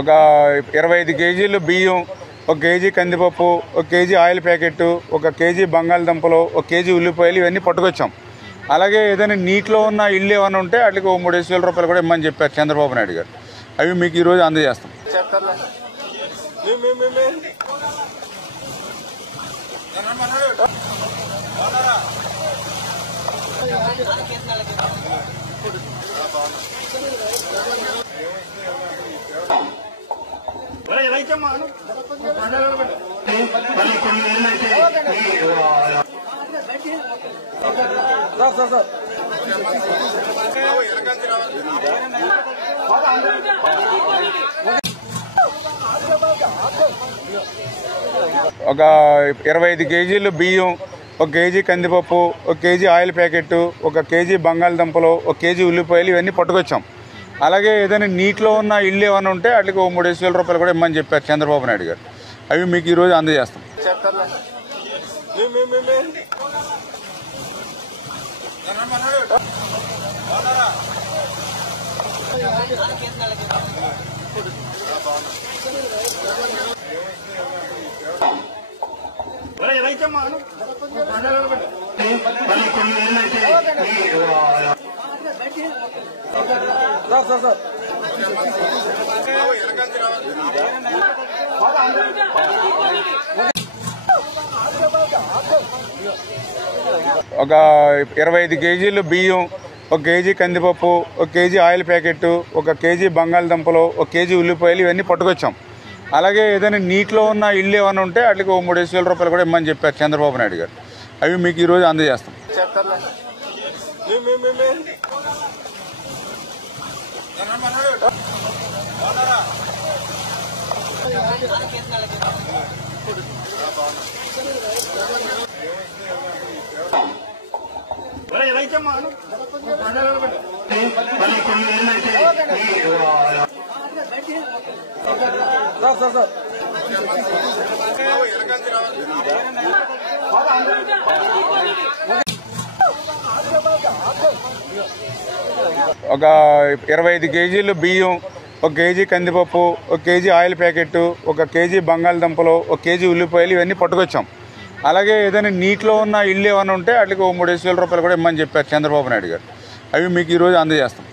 ఒక 25 కేజీలు బియ్యం, 1 కేజీ కందిపప్పు, 1 కేజీ ఆయిల్ ప్యాకెట్, 1 కేజీ బంగాళదుంపలు, 1 కేజీ ఉల్లిపాయలు ఇవన్నీ పట్టుకొచ్చాం. అలాగే ఏదైనా నీటిలో ఉన్న ఇళ్ళు ఏమైనా ఉంటే వాటికి 3,000 రూపాయలు కూడా ఇమ్మని చెప్పారు చంద్రబాబు నాయుడు గారు. అవి మీకు ఈరోజు అందజేస్తాం. ఒక 25 కేజీలు బియ్యం, 1 కేజీ కందిపప్పు, 1 కేజీ ఆయిల్ ప్యాకెట్, 1 కేజీ బంగాళదుంపలు, 1 కేజీ ఉల్లిపాయలు ఇవన్నీ పట్టుకొచ్చాం. అలాగే ఏదైనా నీటిలో ఉన్న ఇళ్ళు ఏమైనా ఉంటే వాటికి 3,000 రూపాయలు కూడా ఇమ్మని చెప్పారు చంద్రబాబు నాయుడు గారు. అవి మీకు ఈరోజు అందజేస్తాం. ఒక 25 కేజీలు బియ్యం, 1 కేజీ కందిపప్పు, 1 కేజీ ఆయిల్ ప్యాకెట్, 1 కేజీ బంగాళదుంపలు, 1 కేజీ ఉల్లిపాయలు ఇవన్నీ పట్టుకొచ్చాం. అలాగే ఏదైనా నీటిలో ఉన్న ఇళ్ళు ఏమైనా ఉంటే వాటికి 3,000 రూపాయలు కూడా ఇమ్మని చెప్పారు చంద్రబాబు నాయుడు గారు. అవి మీకు ఈరోజు అందజేస్తాం. ఒక 25 కేజీలు బియ్యం, 1 కేజీ కందిపప్పు, 1 కేజీ ఆయిల్ ప్యాకెట్, 1 కేజీ బంగాళదుంపలు, 1 కేజీ ఉల్లిపాయలు ఇవన్నీ పట్టుకొచ్చాం. అలాగే ఏదైనా నీటిలో ఉన్న ఇళ్ళు ఏమైనా ఉంటే వాటికి 3,000 రూపాయలు కూడా ఇమ్మని చెప్పారు చంద్రబాబు నాయుడు గారు. అవి మీకు ఈరోజు అందజేస్తాం.